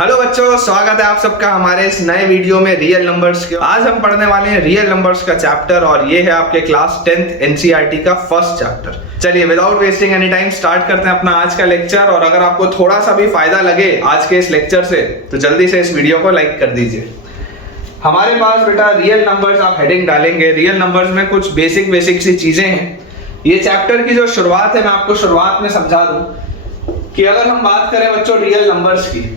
Hello बच्चों, स्वागत है आप सबका हमारे इस नए वीडियो में रियल नंबर्स के। आज हम पढ़ने वाले हैं रियल नंबर्स का चैप्टर और ये है आपके क्लास 10th एनसीईआरटी का फर्स्ट चैप्टर। चलिए without wasting any time start करते हैं अपना आज का लेक्चर। और अगर आपको थोड़ा सा भी फायदा लगे आज के इस लेक्चर से तो जल्दी से इस वीडियो को लाइक कर दीजिए। हमारे पास बेटा रियल नंबर्स, आप हेडिंग डालेंगे। रियल नंबर्स में कुछ बेसिक सी चीजें हैं। ये चैप्टर की जो शुरुआत है मैं आपको शुरुआत में समझा दूं कि अगर हम बात करें बच्चों रियल नंबर्स की,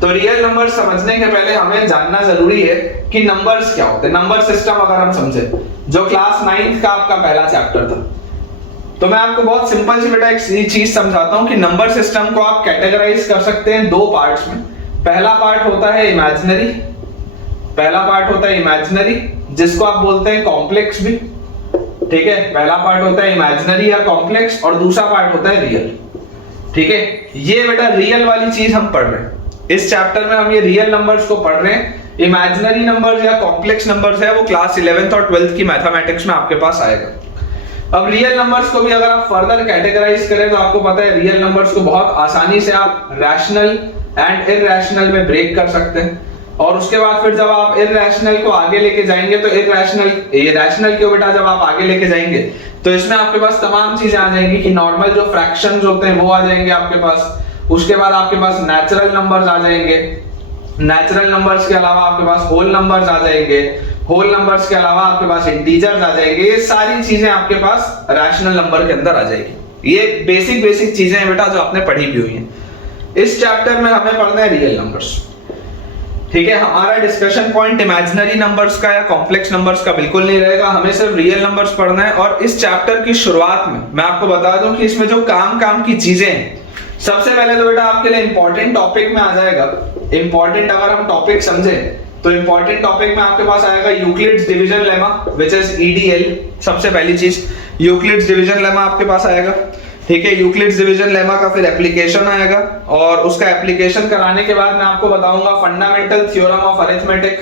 तो रियल नंबर समझने के पहले हमें जानना जरूरी है कि नंबर्स क्या होते हैं। नंबर सिस्टम अगर हम समझे, जो क्लास 9th का आपका पहला चैप्टर था, तो मैं आपको बहुत सिंपल सी बेटा एक चीज समझाता हूं कि नंबर सिस्टम को आप कैटेगराइज कर सकते हैं दो पार्ट्स में। पहला पार्ट होता है इमेजिनरी, जिसको आप बोलते हैं कॉम्प्लेक्स भी। ठीक है, पहला पार्ट होता है इमेजिनरी या कॉम्प्लेक्स और दूसरा पार्ट होता है रियल। ठीक है, ये बेटा रियल वाली चीज हम पढ़ रहे हैं इस चैप्टर में। हम ये रियल नंबर्स को पढ़ रहे हैं। इमेजिनरी नंबर्स या कॉम्प्लेक्स नंबर्स है वो क्लास 11th और 12th की मैथमेटिक्स में आपके पास आएगा। अब रियल नंबर्स को भी अगर आप फर्दर कैटेगराइज करें तो आपको पता है रियल नंबर्स को बहुत आसानी से आप रैशनल एंड इरैशनल में ब्रेक कर सकते हैं। और उसके बाद फिर जब आप इरैशनल को आगे लेके जाएंगे तो रैशनल को बेटा जब आप आगे लेके जाएंगे तो इसमें आपके पास तमाम चीजें आ जाएंगी कि नॉर्मल जो फ्रैक्शंस होते हैं वो आ जाएंगे आपके पास। उसके बाद आपके पास नेचुरल नंबर्स आ जाएंगे। नेचुरल नंबर्स के अलावा आपके पास होल नंबर्स आ जाएंगे। होल नंबर्स के अलावा आपके पास इंटीजर्स आ जाएंगे। ये सारी चीजें आपके पास रैशनल नंबर के अंदर आ जाएगी। ये बेसिक चीजें हैं बेटा जो आपने पढ़ी भी हुई हैं। इस चैप्टर में हमें पढ़ना है रियल नंबर्स। ठीक है, हमारा डिस्कशन पॉइंट इमेजिनरी नंबर्स का या कॉम्प्लेक्स नंबर्स का बिल्कुल नहीं रहेगा। हमें सिर्फ रियल नंबर्स पढ़ना है। और इस चैप्टर की शुरुआत में मैं आपको बता दूं कि इसमें जो काम की चीजें हैं, सबसे पहले तो बेटा आपके लिए इंपॉर्टेंट टॉपिक में आ जाएगा। इंपॉर्टेंट अगर हम टॉपिक समझे तो इंपॉर्टेंट टॉपिक में आपके पास आएगा Euclid's division lemma which is EDL. सबसे पहली चीज यूक्लिड्स डिवीजन लेमा आपके पास आएगा। ठीक है, यूक्लिड्स डिवीजन लेमा का फिर एप्लीकेशन आएगा और उसका एप्लीकेशन कराने के बाद मैं आपको बताऊंगा फंडामेंटल थ्योरम ऑफ अरिथमेटिक।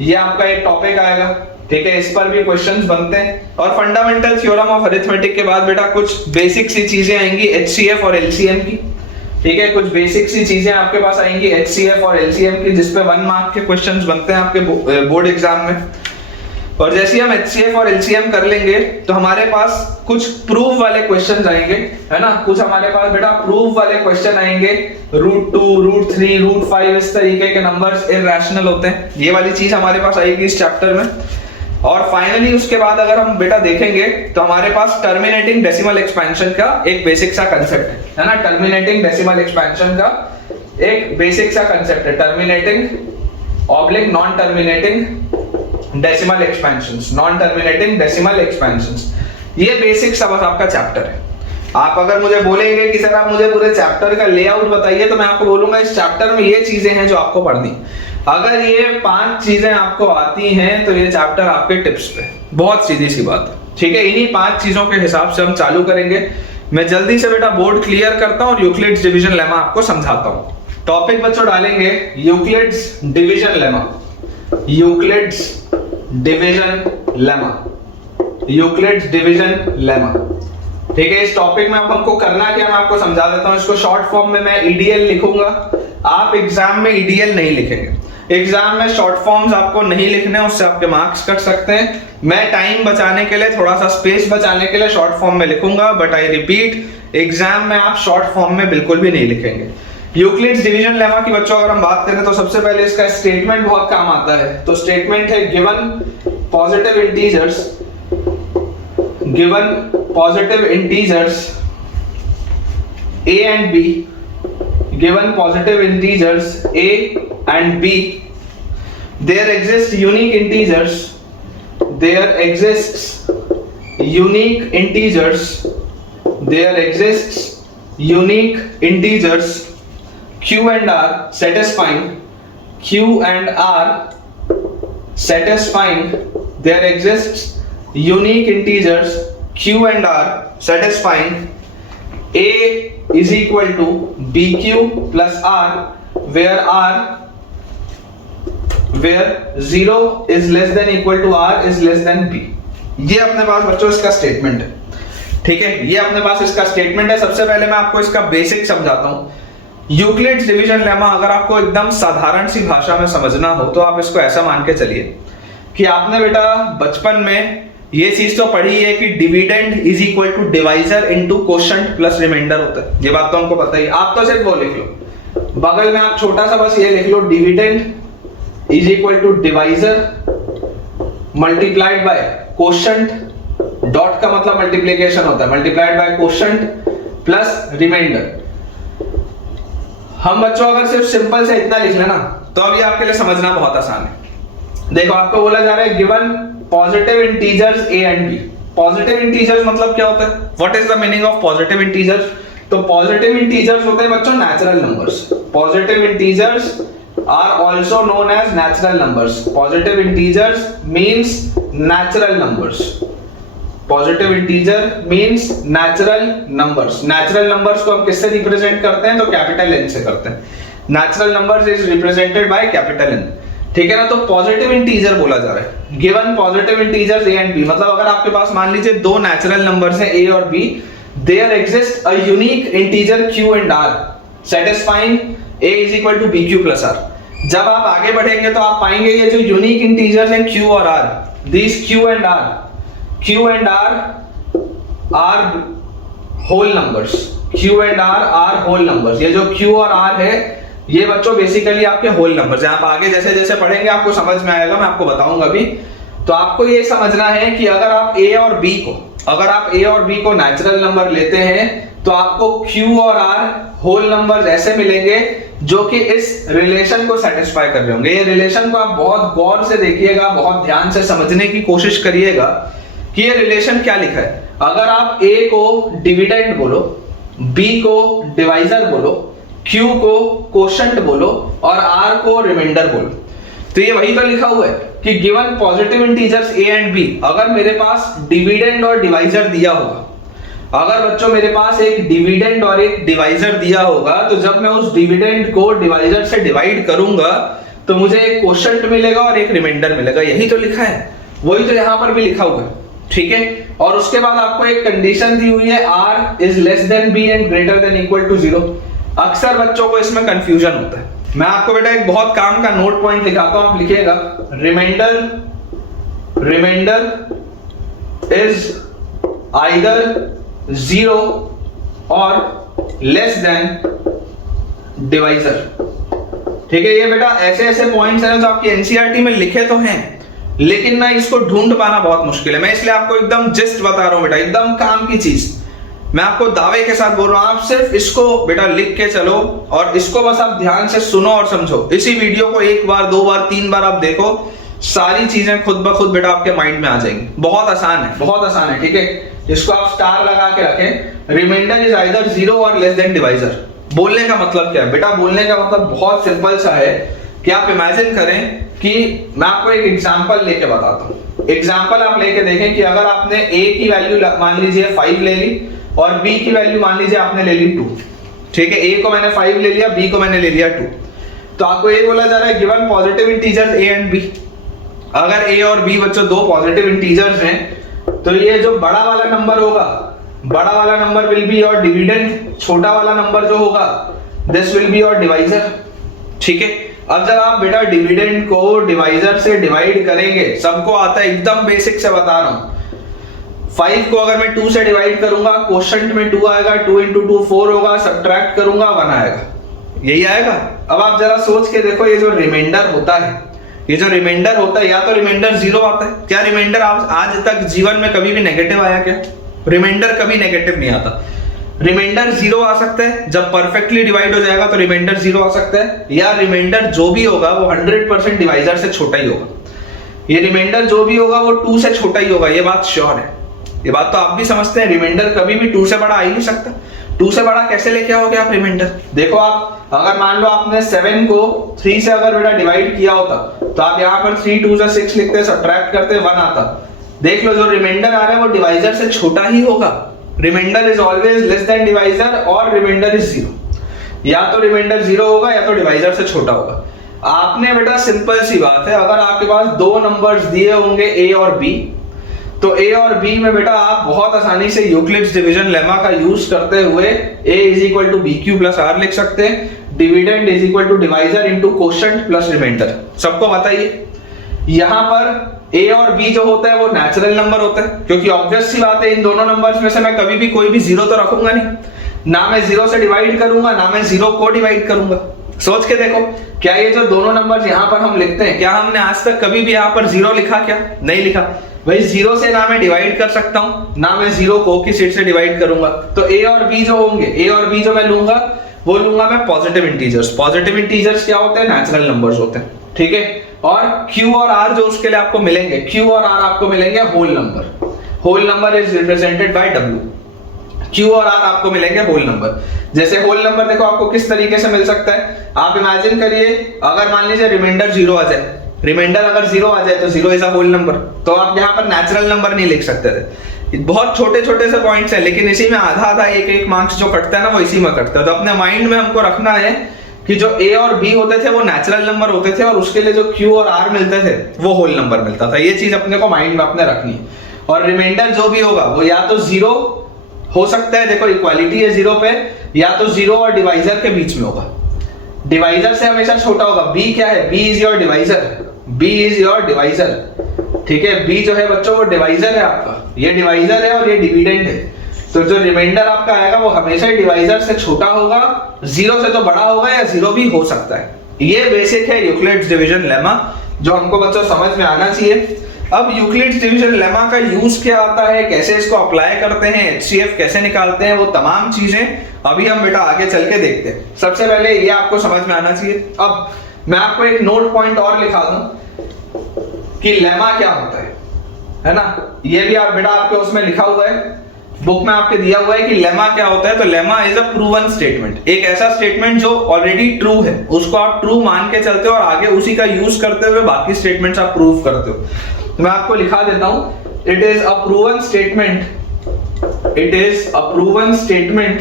ये आपका एक टॉपिक आएगा। ठीक है, इस पर भी क्वेश्चंस बनते हैं। और फंडामेंटल थ्योरम ऑफ अरिथमेटिक के बाद बेटा कुछ बेसिक सी चीजें आएंगी एचसीएफ और एलसीएम की। ठीक है, कुछ बेसिक सी चीजें आपके पास आएंगी एचसीएफ और एलसीएम की, जिसपे 1 मार्क के क्वेश्चंस बनते हैं आपके बोर्ड एग्जाम में। और जैसे हम एचसीएफ और एलसीएम कर लेंगे तो हमारे पास कुछ प्रूफ वाले क्वेश्चंस आएंगे, है ना। कुछ हमारे पास बेटा प्रूफ वाले क्वेश्चन आएंगे। √2, √3, √5 इस तरीके के नंबर्स इरैशनल होते हैं। ये वाली चीज हमारे पास आएगी इस चैप्टर में। और फाइनली उसके बाद अगर हम बेटा देखेंगे तो हमारे पास टर्मिनेटिंग डेसिमल एक्सपेंशन का एक बेसिक सा कंसेप्ट है ना। टर्मिनेटिंग डेसिमल एक्सपेंशन का एक बेसिक सा कंसेप्ट है, terminating oblique non terminating decimal expansions. ये बेसिक सा बस आपका चैप्टर है। आप अगर मुझे बोलेंगे कि सर आप मुझे पूरे चैप्टर का लेआउट बताइए, तो मैं आपको बोलूंगा इस चैप्टर में ये चीजें हैं जो आपको पढ़नी। अगर ये 5 चीजें आपको आती हैं तो ये चैप्टर आपके टिप्स पे। बहुत सीधी सी बात है। ठीक है, इन्हीं 5 चीजों के हिसाब से हम चालू करेंगे। मैं जल्दी से बेटा बोर्ड क्लियर करता हूं और यूक्लिड्स डिवीजन लेमा आपको समझाता हूं। टॉपिक बच्चों डालेंगे यूक्लिड्स डिवीजन लेमा। ठीक है, इस टॉपिक में अब हमको करना क्या मैं आपको समझा देता हूं। इसको शॉर्ट फॉर्म में मैं ईडीएल लिखूंगा। आप एग्जाम में ईडीएल नहीं लिखेंगे। एग्जाम में शॉर्ट फॉर्म्स आपको नहीं लिखने, उससे आपके मार्क्स कट सकते हैं। मैं टाइम बचाने के लिए, थोड़ा सा स्पेस बचाने के लिए शॉर्ट फॉर्म में लिखूंगा, बट आई रिपीट एग्जाम में आप शॉर्ट फॉर्म में बिल्कुल भी नहीं लिखेंगे। यूक्लिड्स डिवीजन लेमा की बच्चों अगर हम बात करें तो सबसे पहले इसका स्टेटमेंट बहुत काम आता है। तो स्टेटमेंट है given positive integers a and b, given positive integers a and b, there exists unique integers q and r satisfying there exists unique integers q and r satisfying a is equal to bq plus r where 0 is less than equal to r is less than b। ये अपने पास बच्चों इसका statement है। ठीक है, ये अपने पास इसका स्टेटमेंट है। सबसे पहले मैं आपको इसका बेसिक समझाता हूं। यूक्लिड्स डिवीजन लेमा अगर आपको एकदम साधारण सी भाषा में समझना हो तो आप इसको ऐसा मान के चलिए कि आपने बेटा बचपन में ये चीज तो पढ़ी है कि dividend is equal to divisor into quotient plus remainder होता है। ये बात तो हमको पता ही। आप तो सिर्फ वो लिख लो, बगल में आप छोटा सा बस ये लिख लो, dividend is equal to divisor multiplied by quotient, dot का मतलब मल्टीप्लिकेशन होता है, multiplied by quotient plus reminder. हम बच्चों अगर सिर्फ सिंपल से इतना लिख लेना तो अब ये आपके लिए समझना बहुत आसान है। देखो आपको बोला जा रहा है given positive integers A and B. Positive integers मतलब क्या होता है? What is the meaning of positive integers? तो पॉजिटिव इंटीजर्स होते हैं बच्चों natural numbers. Positive integers are also known as natural numbers. Positive integers means natural numbers. Positive integer means natural numbers. Natural numbers को हम किससे represent करते हैं? तो कैपिटल एन से करते हैं। Natural numbers is represented by capital N, ठीक है ना। तो पॉजिटिव इंटीजर बोला जा रहा है given positive integers A and B, मतलब अगर आपके पास मान लीजिए दो नेचुरल नंबर्स हैं ए और B, there exist a unique integer q and r satisfying a is equal to bq plus r। जब आप आगे बढ़ेंगे तो आप पाएंगे ये जो यूनिक इंटीजर्स हैं q और r, this q and r are whole numbers. q and r are whole numbers. ये जो q और r है ये बच्चों बेसिकली आपके होल नंबर्स हैं। आप आगे जैसे जैसे पढ़ेंगे आपको समझ में आएगा, मैं आपको बताऊंगा भी। तो आपको ये समझना है कि अगर आप a और b को नेचुरल नंबर लेते हैं तो आपको q और r होल नंबर्स ऐसे मिलेंगे जो कि इस रिलेशन को सेटिस्फाई कर रहे होंगे। ये रिलेशन को आप बहुत गौर से देखिएगा, बहुत ध्यान से समझने की कोशिश करिएगा कि ये रिलेशन क्या लिखा है। अगर आप a को डिविडेंड बोलो, b को डिवाइजर बोलो, q को क्वोशंट बोलो और r को रिमाइंडर बोलो, तो ये वही तो लिखा हुआ है कि given positive integers a and b, अगर मेरे पास डिविडेंड और डिवाइजर दिया होगा, अगर बच्चों मेरे पास एक डिविडेंड और एक डिवाइजर दिया होगा, तो जब मैं उस डिविडेंड को डिवाइजर से डिवाइड करूंगा तो मुझे एक क्वोशंट मिलेगा और एक रिमाइंडर मिलेगा। यही तो लिखा है, वही तो यहां पर भी लिखा हुआ है, ठीक है। और उसके बाद आपको एक कंडीशन दी हुई है r is less than b and greater than equal to 0। अक्सर बच्चों को इसमें कंफ्यूजन होता है। मैं आपको बेटा एक बहुत काम का नोट पॉइंट दिखाता हूं, आप लिखिएगा रिमाइंडर इज आइदर 0 और लेस देन डिवाइजर, ठीक है। ये बेटा ऐसे ऐसे पॉइंट्स हैं जो आपकी एनसीईआरटी में लिखे तो हैं, लेकिन ना इसको ढूंढ पाना बहुत मुश्किल है। मैं इसलिए आपको एकदम जस्ट बता रहा हूं बेटा, एकदम काम की चीज मैं आपको दावे के साथ बोल रहा हूं। आप सिर्फ इसको बेटा लिख के चलो और इसको बस आप ध्यान से सुनो और समझो। इसी वीडियो को एक बार, दो बार, तीन बार आप देखो, सारी चीजें खुद ब खुद बेटा आपके माइंड में आ जाएंगी। बहुत आसान है, बहुत आसान है, ठीक है। इसको आप स्टार लगा के रखें। रिमाइंडर इज आइदर 0 और लेस देन डिवाइजर। बोलने का मतलब क्या है बेटा? बोलने का मतलब बहुत सिंपल सा है कि आप इमेजिन करें कि मैं आपको एक एग्जांपल लेके बताता हूं। एग्जांपल आप लेके देखें कि अगर आपने a की वैल्यू मान लीजिए 5 ले ली और b की वैल्यू मान लीजिए आपने ले ली 2, ठीक है। a को मैंने 5 ले लिया, b को मैंने ले लिया 2। तो आपको ये बोला जा रहा है given positive integers a and b। अगर a और b बच्चों दो पॉजिटिव इंटीजर्स हैं तो ये जो बड़ा वाला नंबर होगा, बड़ा वाला number will be your dividend, छोटा वाला नंबर जो होगा this will be your divisor, ठीक है। अब जब आप बेटा डिविडेंड को डिवाइजर से डिवाइड करेंगे, सबको आता है, एकदम बेसिक से बता रहा हूं। 5 को अगर मैं 2 से डिवाइड करूंगा, क्वोशंट में 2 आएगा, 2 into 2 4 होगा, सब्ट्रैक्ट करूंगा 1 आएगा, यही आएगा। अब आप जरा सोच के देखो, ये जो रिमाइंडर होता है, ये जो रिमाइंडर होता है, या तो रिमाइंडर 0 आता है। क्या रिमाइंडर आज तक जीवन में कभी भी नेगेटिव आया क्या? रिमाइंडर कभी नेगेटिव नहीं आता। रिमाइंडर 0 आ सकता है, जब परफेक्टली डिवाइड हो जाएगा तो रिमाइंडर 0 आ सकता है, या रिमाइंडर जो भी होगा वो 100% डिवाइजर से छोटा ही होगा। ये रिमाइंडर जो भी होगा वो 2 से छोटा ही होगा, ये बात श्योर है। ये बात तो आप भी समझते हैं, रिमाइंडर कभी भी 2 से बड़ा आ ही नहीं सकता। 2 से बड़ा कैसे लेके आओगे आप रिमाइंडर? देखो आप अगर मान लो आपने 7 को 3 से अगर बेटा डिवाइड किया होता तो आप यहाँ पर 3 2 6 लिखते, सब्ट्रैक्ट करते 1 आता। देख लो जो रिमाइंडर आ रहा है वो डिवाइजर से छोटा ही होगा। Remainder is always less than divisor और रिमाइंडर इज 0। या तो रिमाइंडर 0 होगा या तो डिवाइजर से छोटा होगा। आपने बेटा सिंपल सी बात है, अगर आपके पास दो नंबर्स दिए होंगे a और b, तो ए और बी में बेटा आप बहुत आसानी से यूक्लिड्स डिवीजन लेमा का यूज करते हुए a is equal to B Q plus R लिख सकते हैं, dividend is equal to divisor into quotient plus remainder. सबको बताइए यहां पर a और b जो होता है वो नेचुरल नंबर होता है, क्योंकि ऑब्वियस सी बात है इन दोनों नंबर्स में से मैं कभी भी कोई भी जीरो तो रखूंगा नहीं, ना मैं जीरो से डिवाइड करूंगा ना मैं जीरो को डिवाइड करूंगा। सोच के देखो, क्या ये जो दोनों नंबर्स यहां पर हम लिखते हैं, क्या हमने आज तक कभी भी यहां पर जीरो लिखा? क्या नहीं लिखा भाई। जीरो से ना मैं डिवाइड कर सकता हूं ना मैं जीरो को की सीट से डिवाइड करूंगा। तो a और b जो होंगे, a और b जो मैं लूंगा वो लूंगा मैं पॉजिटिव इंटीजर्स। पॉजिटिव इंटीजर्स क्या होते हैं? नेचुरल नंबर्स होते हैं, ठीक है। और q और r जो उसके लिए आपको मिलेंगे, q और r आपको मिलेंगे whole number. Whole number is represented by w। q और r आपको मिलेंगे होल नंबर। जैसे होल नंबर देखो आपको किस तरीके से मिल सकता है, आप इमेजिन करिए अगर मान लीजिए रिमाइंडर जीरो आ जाए, रिमाइंडर अगर जीरो आ जाए तो zero is a whole number, तो आप यहाँ पर नेचुरल नंबर नहीं लिख सकते थे। बहुत छोटे छोटे से पॉइंट्स हैं, लेकिन इसी में आधा आधा एक एक मार्क्स जो कटता है ना वो इसी में कटता है। तो अपने माइंड में हमको रखना है कि जो a और b होते थे वो नेचुरल नंबर होते थे और उसके लिए जो q और r मिलते थे वो होल नंबर मिलता था। ये चीज अपने को माइंड में अपने रखनी है। और रिमाइंडर जो भी होगा वो या तो जीरो हो सकता है, देखो इक्वालिटी है जीरो पे, या तो जीरो और डिवाइजर के बीच में होगा। डिवाइजर से हमेशा छोटा होगा। b क्या है? b is your divisor, b is your divisor, ठीक है। b जो है बच्चों वो डिवाइजर है आपका, ये डिवाइजर है और ये डिविडेंड है। तो जो रिमाइंडर आपका आएगा वो हमेशा डिवाइजर से छोटा होगा, जीरो से तो बड़ा होगा या जीरो भी हो सकता है। ये बेसिक है यूक्लिड्स डिवीजन लेमा जो हमको बच्चों समझ में आना चाहिए। अब यूक्लिड्स डिवीजन लेमा का यूज क्या आता है, कैसे इसको अप्लाई करते हैं, HCF कैसे निकालते हैं, वो तमाम चीजें अभी हम बेटा आगे चल के देखते हैं। सबसे पहले ये आपको समझ में आना चाहिए। अब मैं आपको एक नोट पॉइंट और लिखा दूं कि लेमा क्या होता है ना। ये भी आप बेटा आपके उसमें लिखा हुआ है, बुक में आपके दिया हुआ है कि लेमा क्या होता है। तो lemma is a proven statement, एक ऐसा स्टेटमेंट जो ऑलरेडी ट्रू है, उसको आप ट्रू मान के चलते हो और आगे उसी का यूज करते हुए बाकी स्टेटमेंट्स आप प्रूव करते हो। तो मैं आपको लिखा देता हूं, it is a proven statement, it is a proven statement,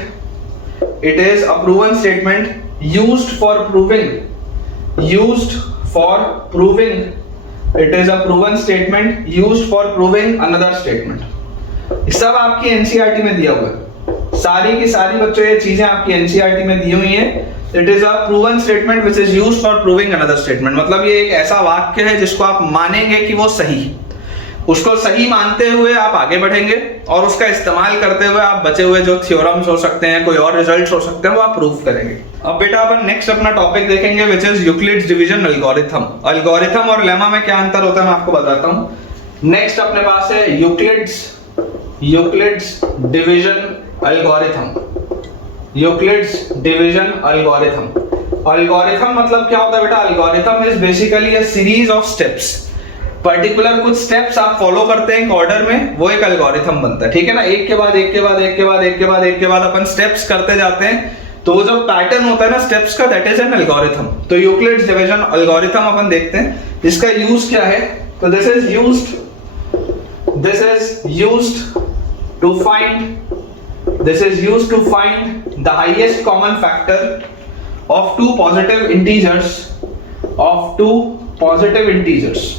it is a proven statement used for proving, used for proving, it is a proven statement used for proving another statement। सब आपकी NCERT में दिया हुआ है, सारी की सारी बच्चों ये चीजें आपकी एनसीईआरटी में दी हुई हैं। It is a proven statement which is used for proving another statement, मतलब ये एक ऐसा वाक्य है जिसको आप मानेंगे कि वो सही, उसको सही मानते हुए आप आगे बढ़ेंगे और उसका इस्तेमाल करते हुए आप बचे हुए जो थ्योरम्स हो सकते हैं, कोई और रिजल्ट्स हो सकते हैं, वो आप प्रूव करेंगे। अब बेटा अपन नेक्स्ट अपना टॉपिक देखेंगे which is Euclid's division algorithm. Algorithm और लेमा में क्या अंतर होता है मैं आपको बताता हूं। नेक्स्ट अपने पास है Euclid's division algorithm. Euclid's division algorithm. Algorithm मतलब क्या होता है बेटा? Algorithm is basically a series of steps, particular कुछ स्टेप्स आप फॉलो करते हैं एक ऑर्डर में, वो एक एल्गोरिथम बनता है, ठीक है ना। एक के बाद एक के बाद एक के बाद एक के बाद एक के बाद अपन स्टेप्स करते जाते हैं, तो वो जो पैटर्न होता है ना स्टेप्स का, दैट इज एन एल्गोरिथम। तो यूक्लिड्स डिवीजन एल्गोरिथम अपन देखते हैं, इसका यूज क्या है। तो this is used to find the highest common factor of two positive integers,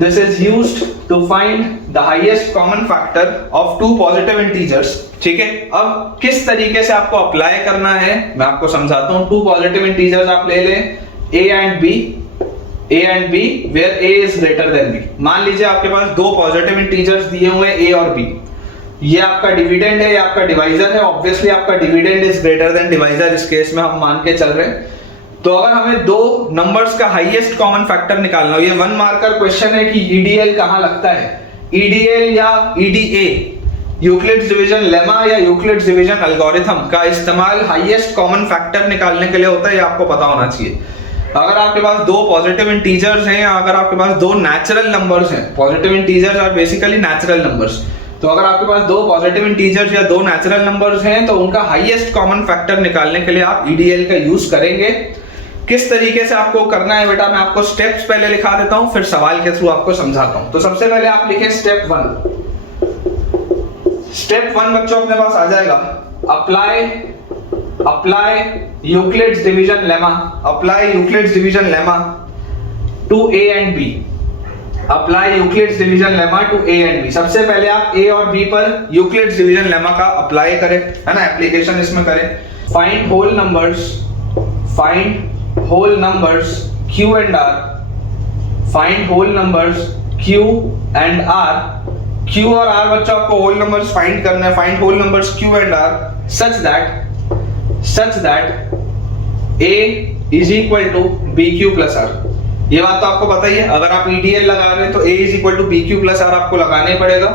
This is used to find the highest common factor of two positive integers, ठीक है। अब किस तरीके से आपको अप्लाई करना है मैं आपको समझाता हूं। टू पॉजिटिव इंटीजर्स आप ले लें a and b where a is greater than b। मान लीजिए आपके पास दो पॉजिटिव इंटीजर्स दिए हुए a और b, ये आपका डिविडेंड है, ये आपका डिवाइजर है। ऑब्वियसली आपका dividend is greater than divisor, इस केस में हम मान के चल रहे हैं। तो अगर हमें दो नंबर्स का हाईएस्ट कॉमन फैक्टर निकालना हो, ये 1 मार्कर क्वेश्चन है कि ईडीएल कहां लगता है, ईडीएल या ईडीए, यूक्लिड्स डिवीजन लेमा या यूक्लिड्स डिवीजन एल्गोरिथम का इस्तेमाल हाईएस्ट कॉमन फैक्टर निकालने के लिए होता है, ये आपको पता होना चाहिए। अगर आपके पास दो पॉजिटिव इंटीजर्स हैं या अगर आपके पास दो नेचुरल नंबर्स हैं, positive integers are basically natural numbers, तो अगर आपके पास दो पॉजिटिव इंटीजर्स या दो नेचुरल नंबर्स हैं तो उनका हाईएस्ट कॉमन फैक्टर निकालने के लिए आप ईडीएल का यूज करेंगे। किस तरीके से आपको करना है बेटा, मैं आपको स्टेप्स पहले लिखा देता हूं, फिर सवाल के थ्रू आपको समझाता हूं। तो सबसे पहले आप लिखें स्टेप 1। स्टेप 1 बच्चों अपने पास आ जाएगा, apply Euclid's division lemma, apply Euclid's division lemma to a and b। Apply Euclid's division lemma to A and B. सबसे पहले आप ए और बी पर यूक्लिड्स डिवीजन लेमा का अप्लाई करें, है ना, एप्लीकेशन इसमें करें। Find whole numbers Q and R, find whole numbers Q and R. Q और आर बच्चों आपको होल नंबर्स फाइंड करना है। Find whole numbers Q and are such that a is equal to B Q plus R. ये बात तो आपको पता ही है, अगर आप EDL लगा रहे हैं तो a is equal to B Q plus R आपको लगाना ही पड़ेगा।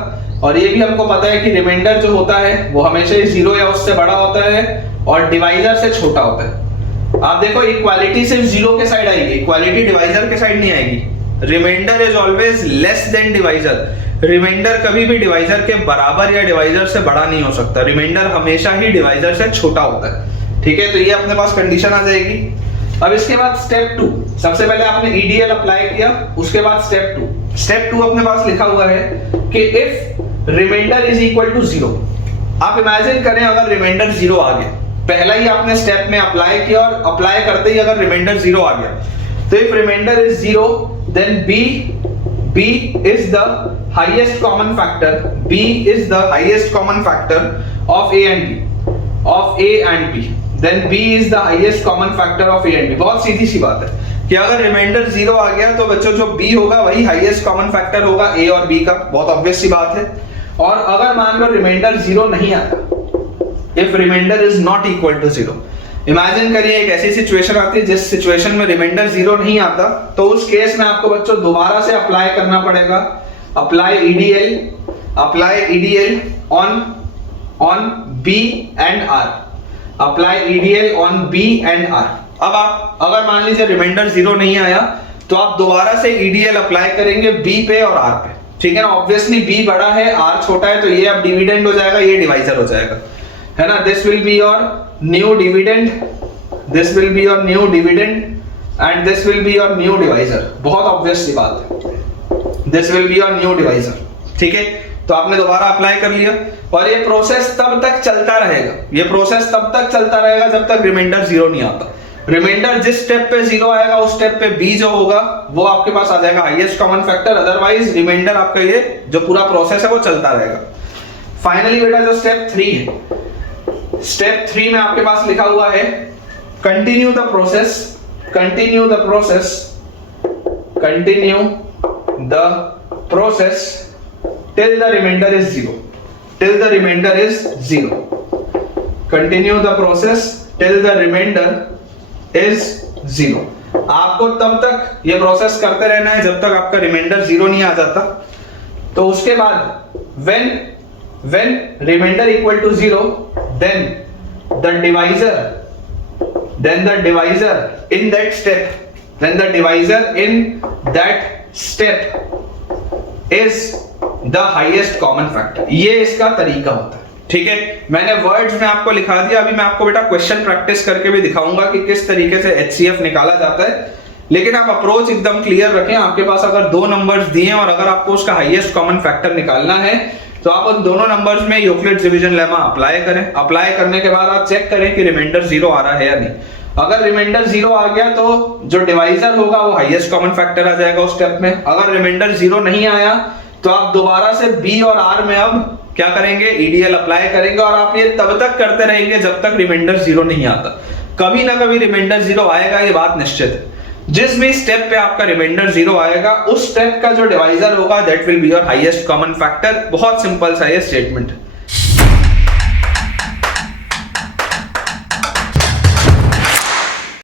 और ये भी हमको पता है कि रिमाइंडर जो होता है वो हमेशा जीरो या उससे बड़ा होता है और डिवाइजर से छोटा होता है। आप देखो इक्वालिटी सिर्फ जीरो के साइड आएगी, इक्वालिटी डिवाइजर के साइड नहीं आएगी। Remainder is always less than divisor. Remainder कभी भी डिवाइजर के बराबर या डिवाइजर से बड़ा नहीं हो सकता। रिमाइंडर हमेशा ही डिवाइजर से छोटा होता है, ठीक है। तो ये अपने पास कंडीशन आ जाएगी। अब इसके बाद स्टेप 2, सबसे पहले आपने EDL अप्लाई किया, उसके बाद स्टेप 2 अपने पास लिखा हुआ है कि if remainder is equal to 0। आप इमेजिन करें अगर रिमाइंडर 0 आ गया, पहला ही आपने स्टेप में अप्लाई किया और अप्लाई करते ही अगर रिमाइंडर 0 आ गया, तो if remainder is 0 then B is the highest common factor, B is the highest common factor of A and B, then B is the highest common factor of A and B। बहुत सीधी सी बात है कि अगर reminder 0 आ गया तो बच्चों जो B होगा वही हाईएस्ट कॉमन फैक्टर होगा A और B का, बहुत ऑब्वियस सी बात है। और अगर मान लो रिमाइंडर 0 नहीं आता, if remainder is not equal to 0, imagine करिए एक ऐसी सिचुएशन आती है जिस सिचुएशन में रिमाइंडर 0 नहीं आता, तो उस केस में आपको बच्चों दोबारा से अप्लाई करना पड़ेगा, apply EDL on B and R, apply EDL on B and R। अब आप अगर मान लीजिए रिमाइंडर 0 नहीं आया तो आप दोबारा से EDL अप्लाई करेंगे B पे और R पे, ठीक है ना। ऑब्वियसली B बड़ा है, R छोटा है, तो ये अब डिविडेंड हो जाएगा, ये डिवाइजर हो जाएगा, है ना। This will be your new dividend, this will be your new dividend and this will be your new divisor. बहुत ऑब्वियस सी बात है, this will be your new divisor, ठीक है। तो आपने दोबारा अप्लाई कर लिया और ये प्रोसेस तब तक चलता रहेगा, ये प्रोसेस तब तक चलता रहेगा जब तक रिमाइंडर 0 नहीं आता। रिमाइंडर जिस स्टेप पे 0 आएगा उस स्टेप पे B जो होगा वो आपके पास आ जाएगा highest common factor, otherwise remainder आपका ये जो पूरा प्रोसेस है वो चलता रहेगा। फाइनली बेटा जो स्टेप 3 है, स्टेप 3 में आपके पास लिखा हुआ है continue the process till the remainder is 0, till the remainder is 0, continue the process till the remainder is 0। आपको तब तक ये प्रोसेस करते रहना है जब तक आपका रिमाइंडर 0 नहीं आ जाता। तो उसके बाद when remainder equal to 0 then the divisor in that step is the highest common factor. ये इसका तरीका होता है, ठीक है। मैंने वर्ड्स में आपको लिखा दिया, अभी मैं आपको बेटा क्वेश्चन प्रैक्टिस करके भी दिखाऊंगा कि किस तरीके से HCF निकाला जाता है। लेकिन आप अप्रोच एकदम क्लियर रखें। आपके पास अगर दो नंबर्स दिए हैं और अगर आपको उसका हाईएस्ट कॉमन फैक्टर निकालना है तो आप उन दोनों नंबर्स में यूक्लिड्स डिवीजन लेमा अप्लाई करें। अप्लाई करने के बाद आप चेक करें कि रिमाइंडर 0 आ रहा है या नहीं। अगर रिमाइंडर 0 आ गया तो जो डिवाइजर होगा वो हाईएस्ट कॉमन फैक्टर आ जाएगा उस स्टेप में। अगर रिमाइंडर 0 नहीं आया तो आप दोबारा से B और R में अब क्या करेंगे, EDL अप्लाई करेंगे और आप ये तब तक करते रहेंगे जब तक रिमाइंडर 0 नहीं आता। कभी ना कभी रिमाइंडर 0 आएगा, ये बात निश्चित है। जिस भी स्टेप पे आपका रिमाइंडर 0 आएगा उस स्टेप का जो डिवाइजर होगा that will be your highest common factor. बहुत सिंपल सा ये स्टेटमेंट है।